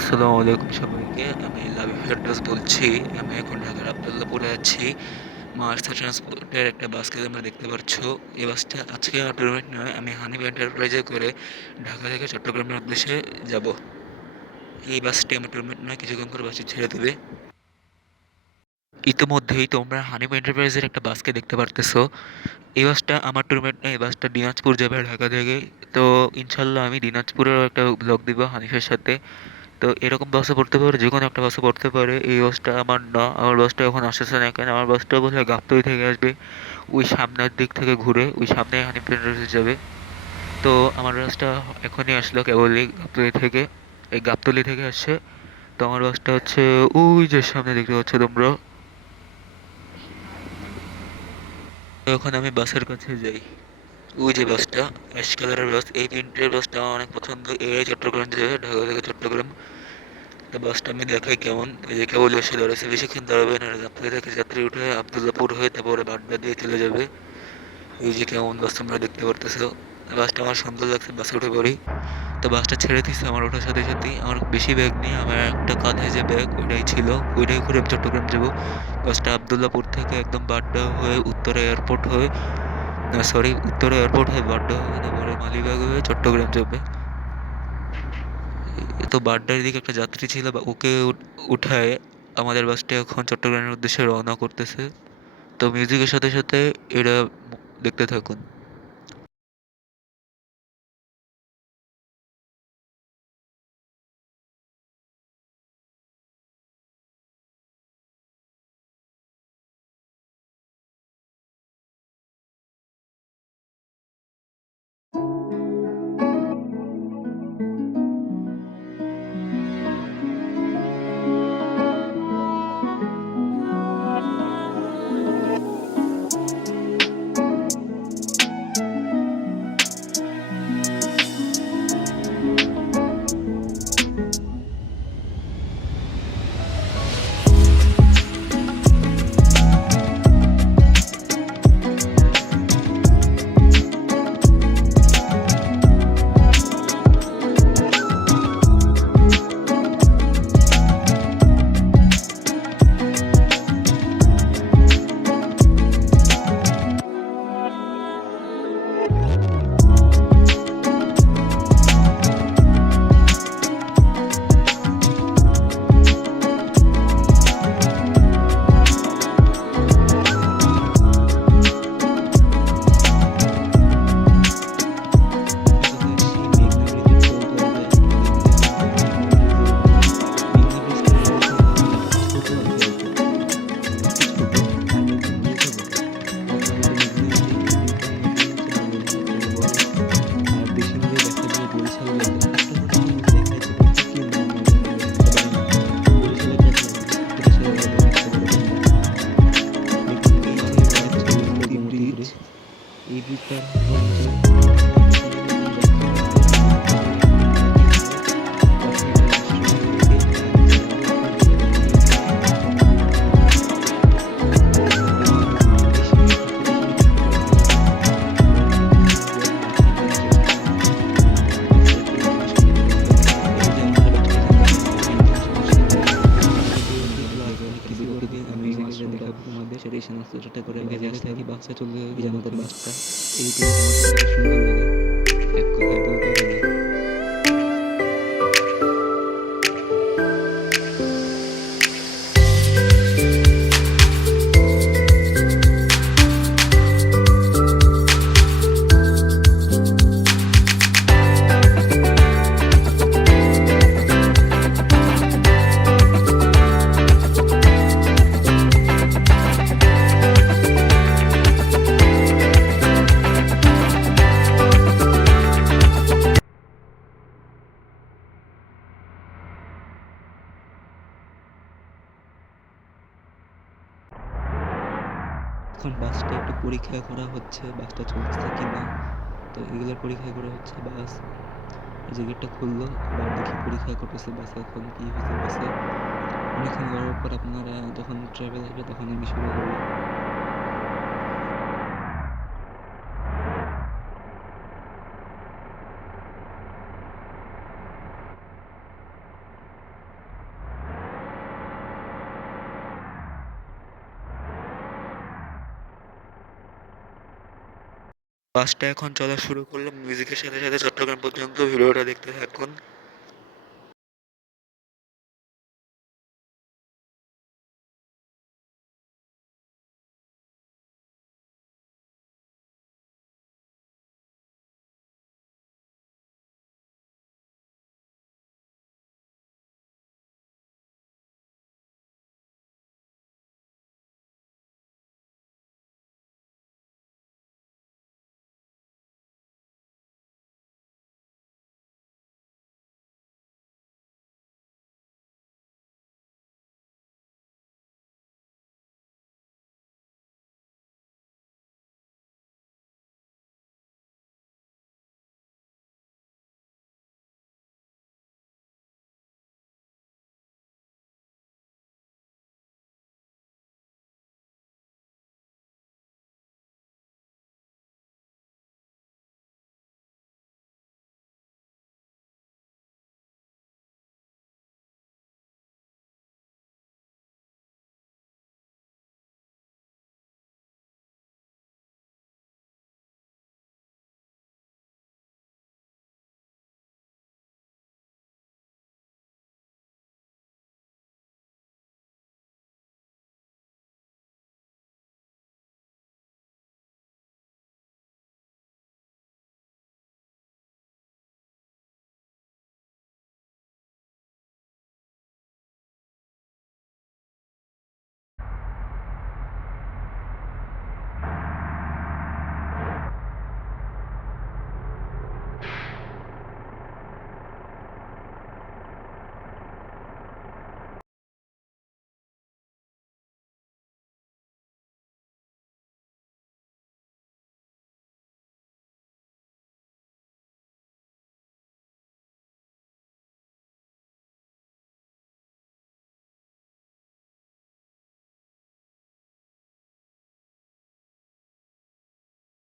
আসসালামু আলাইকুম সবাইকে। আমি লাভি ফেরদৌস বলছি। আমি এখন ঢাকার আব্দুল্লাহপুরে আছি। মার্সা ট্রান্সপোর্টের একটা বাসকে তোমরা দেখতে পাচ্ছ। এই বাসটা আজকে আমার ট্যুরমেট নয়, আমি হানিফ এন্টারপ্রাইজে করে ঢাকা থেকে চট্টগ্রামের উদ্দেশ্যে যাব। এই বাসটি আমার ট্যুরমেট নয়, কিছুক্ষণ পর বাসটি ছেড়ে দেবে। ইতিমধ্যেই তোমরা হানিফ এন্টারপ্রাইজের একটা বাসকে দেখতে পারতেছো। এই বাসটা আমার ট্যুরমেট নয়, এই বাসটা দিনাজপুর যাবে ঢাকা থেকে। তো ইনশাল্লাহ আমি দিনাজপুরেরও একটা ব্লগ দিব হানিফের সাথে। তো এরকম বাসে পড়তে পারে, যে কোনো একটা বাসে পড়তে পারে। এই বাসটা আমার না, আমার বাসটা এখন আসতেছে না কেন, আমার বাসটা বোধহয় গাবতলী থেকে আসবে। ওই সামনের দিক থেকে ঘুরে ওই সামনে হানিফ এন্টারপ্রাইজ যাবে। তো আমার বাসটা এখনই আসলো কেবলই গাবতলী থেকে, এই গাবতলী থেকে আসছে। তো আমার বাসটা হচ্ছে ওই যে সামনে দেখতে পাচ্ছ তোমরা। তো এখন আমি বাসের কাছে যাই। ওই যে বাসটা, অ্যাশ কালারের বাস, এই প্রিন্টের বাসটা আমার অনেক পছন্দ। এই চট্টগ্রাম যাবে, ঢাকা থেকে চট্টগ্রাম। তো বাসটা আমি দেখাই কেমন। এই যে কেবল এসে দাঁড়াচ্ছে, বেশিক্ষণ দাঁড়াবে না। যাত্রী থেকে যাত্রী উঠে আবদুল্লাপুর হয়ে তারপরে বাড্ডা দিয়ে চলে যাবে। এই যে কেমন বাস তোমরা দেখতে পারতেছো। বাসটা আমার সুন্দর লাগছে, বাসে উঠে পড়ি। তো বাসটা ছেড়ে দিচ্ছে আমার ওঠার সাথে সাথেই। আমার বেশি ব্যাগ নেই, আমার একটা কাঁধে যে ব্যাগ ওইটাই ছিল, ওইটাই করে আমি চট্টগ্রাম যাবো। বাসটা আবদুল্লাপুর থেকে একদম বাড্ডা হয়ে উত্তরা এয়ারপোর্ট হয়ে, না সরি, উত্তরা এয়ারপোর্ট হয়ে বাড্ডা হয়ে তারপরে মালিবাগ হয়ে চট্টগ্রাম যাবে। তো বাড্ডার দিকে একটা যাত্রী ছিল, বা ওকে উঠায় আমাদের বাসটা এখন চট্টগ্রামের উদ্দেশ্যে রওনা করতেছে। তো মিউজিকের সাথে সাথে এরা দেখতে থাকুন। ঢাকা থেকে আসছি মেঘনা ব্রিজের টোল প্লাজায়। দেখতে থাকুন মেঘনা ব্রিজের উপরে। মেঘনা ব্রিজটা রয়েছে অনেক ছোট একটা এয়ারপোর্ট, অনেকটা ছোট। আর মেঘনা ব্রিজও বড়। ঢাকা ওই যে মেঘনা নদী, এই দুইটা নদী হচ্ছে বাংলাদেশের সবথেকে বড়। আর বেশি দূরে দেখা যায় বরিশাল গেলে, চট্টগ্রামে তো নদী দেখা যাচ্ছে কিন্তু কি নাম ওইটার আমি রাখতে পারি না। বরিশালে গেলে বরিশালে গেলে দেখতে পারো তোমরা। দেখুন এই যে এটা হচ্ছে গোমতী ব্রিজ। এই ব্রিজ পার হওয়ার পর এখানে নতুন যাত্রী নামবে, নতুন যাত্রী ঢাকা থেকে রাজশাহী রাষ্ট্রীয় হাইওয়ে দিয়ে এখন যাবে কুমিল্লা চট্টগ্রাম মহাসড়কে। এই যে দেখুন বেশি কম্পিটিশন চট্টগ্রাম থেকে বড় যাত্রী এবং বাকি ব্রাঞ্চের বাস থেকে এই বাসটি দেখতে পারো। এই যে আমাদের বাসটি এখানে দাঁড়ায় আছে, মেইনটেইন সমস্যা নাই। সিকিউরিটি প্লাস অনেক কিছু করে দিয়ে আমি মিউজিকটা দেখাবো তোমাদের, সেই সমস্তটা করে আমি রেস্ট থাকি বাসে চলে যাই। এই যে আমাদের বাসটা, এই প্লেস আমার কাছে বেশ সুন্দর লাগে এক কথায় বলতে গেলে। এখন বাসটা একটু পরীক্ষা করা হচ্ছে, বাসটা চলতেছে কিনা। তো এগুলোর পরীক্ষা করা হচ্ছে। বাস এই যে গেটটা খুললো, এবার দেখি পরীক্ষা করতেছে বাসে এখন কি হয়েছে বাসে। অনেকক্ষণ করার পর আপনারা যখন ট্রাভেল আসবে তখন আমি শুরু করবো। বাসটা এখন চলা শুরু করলো মিউজিকের সাথে সাথে চট্টগ্রাম পর্যন্ত। ভিডিওটা দেখতে থাকুন।